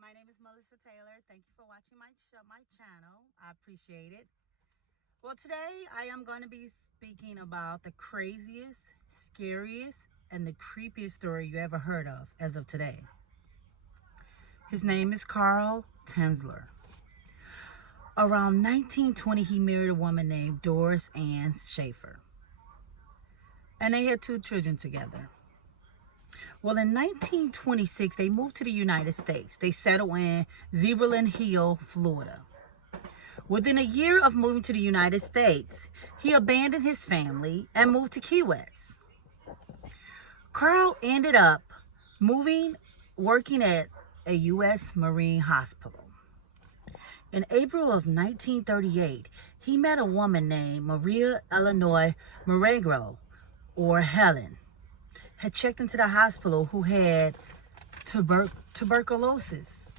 My name is Melissa Taylor. Thank you for watching my channel. I appreciate it. Well, today I am going to be speaking about the craziest, scariest, and the creepiest story you ever heard of as of today. His name is Carl Tanzler. Around 1920, he married a woman named Doris Ann Schaefer, and they had 2 children together. Well, in 1926, they moved to the United States. They settled in Zebraland Hill, Florida. Within a year of moving to the United States, he abandoned his family and moved to Key West. Carl ended up working at a U.S. Marine hospital. In April of 1938, he met a woman named Maria Eleanor Milagro, or Helen, had checked into the hospital who had tuberculosis,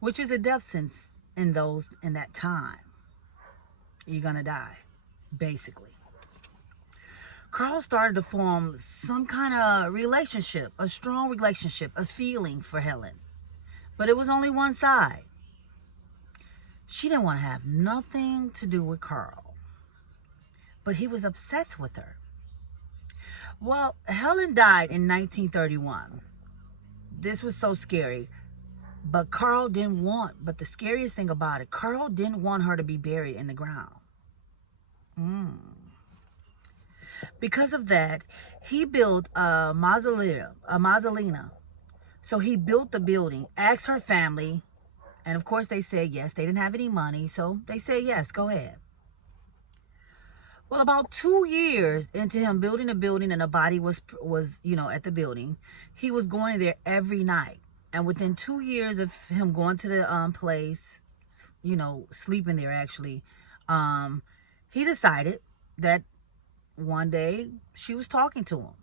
which is a death sentence in that time. You're gonna die, basically. Carl started to form some kind of relationship, a strong relationship, a feeling for Helen, but it was only one side. She didn't want to have nothing to do with Carl, but he was obsessed with her. Well, Helen died in 1931. This was so scary, but the scariest thing about it, Carl didn't want her to be buried in the ground. Because of that, he built a mausoleum. So he built the building, asked her family, and of course they said yes. They didn't have any money, so they said yes, go ahead. Well, about 2 years into him building a building and the body was at the building, he was going there every night. And within 2 years of him going to the place, sleeping there actually, he decided that one day she was talking to him.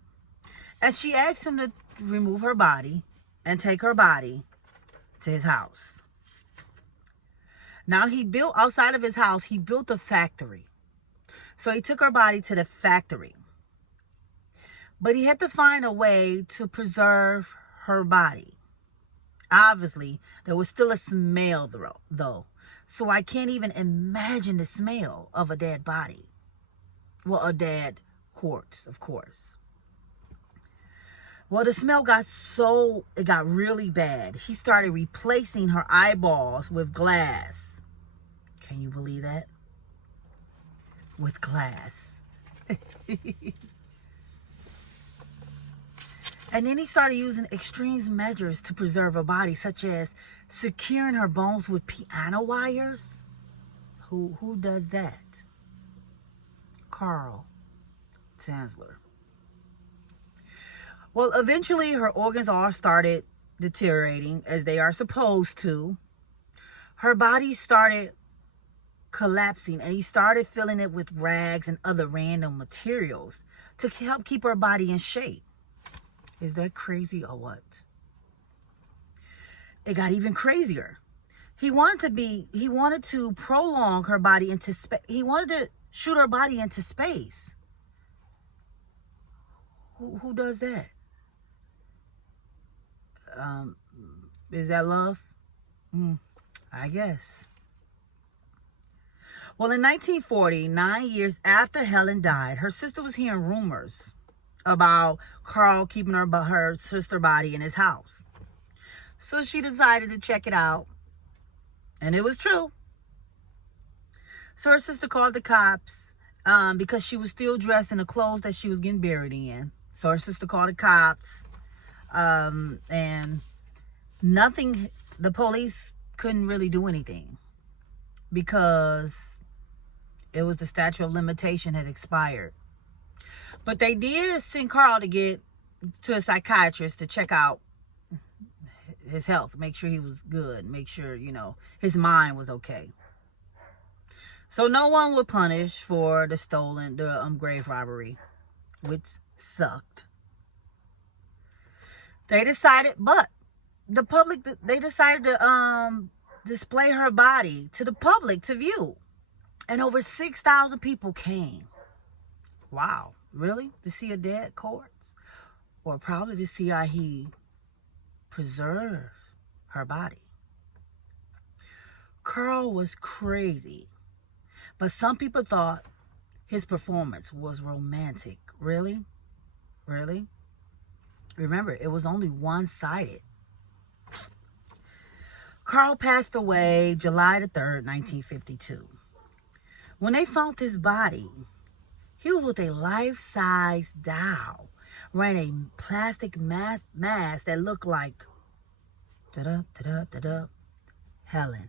And she asked him to remove her body and take her body to his house. Now outside of his house, he built a factory. So he took her body to the factory. But he had to find a way to preserve her body. Obviously, there was still a smell though. So I can't even imagine the smell of a dead body. Well, a dead corpse, of course. Well, the smell got really bad. He started replacing her eyeballs with glass. Can you believe that? With glass. And then he started using extreme measures to preserve her body, such as securing her bones with piano wires. Who does that? Carl Tanzler. Well, eventually her organs all started deteriorating, as they are supposed to. Her body started collapsing, and he started filling it with rags and other random materials to help keep her body in shape. Is that crazy or what? It got even crazier. He wanted to prolong her body into space. He wanted to shoot her body into space. Who does that? Is that love? I guess. Well, in 1940, 9 years after Helen died, her sister was hearing rumors about Carl keeping her sister body in his house. So she decided to check it out, and it was true. So her sister called the cops because she was still dressed in the clothes that she was getting buried in. So her sister called the cops, and the police couldn't really do anything because the statute of limitation had expired. But they did send Carl to a psychiatrist to check out his health, make sure he was good, make sure, his mind was okay. So no one was punished for the grave robbery, which sucked. They decided to display her body to the public to view. And over 6,000 people came. Wow, really? To see a dead corpse? Or probably to see how he preserved her body. Carl was crazy, but some people thought his performance was romantic. Really? Really? Remember, it was only one-sided. Carl passed away July the 3rd, 1952. When they found his body, he was with a life-size doll wearing a plastic mask that looked like Helen.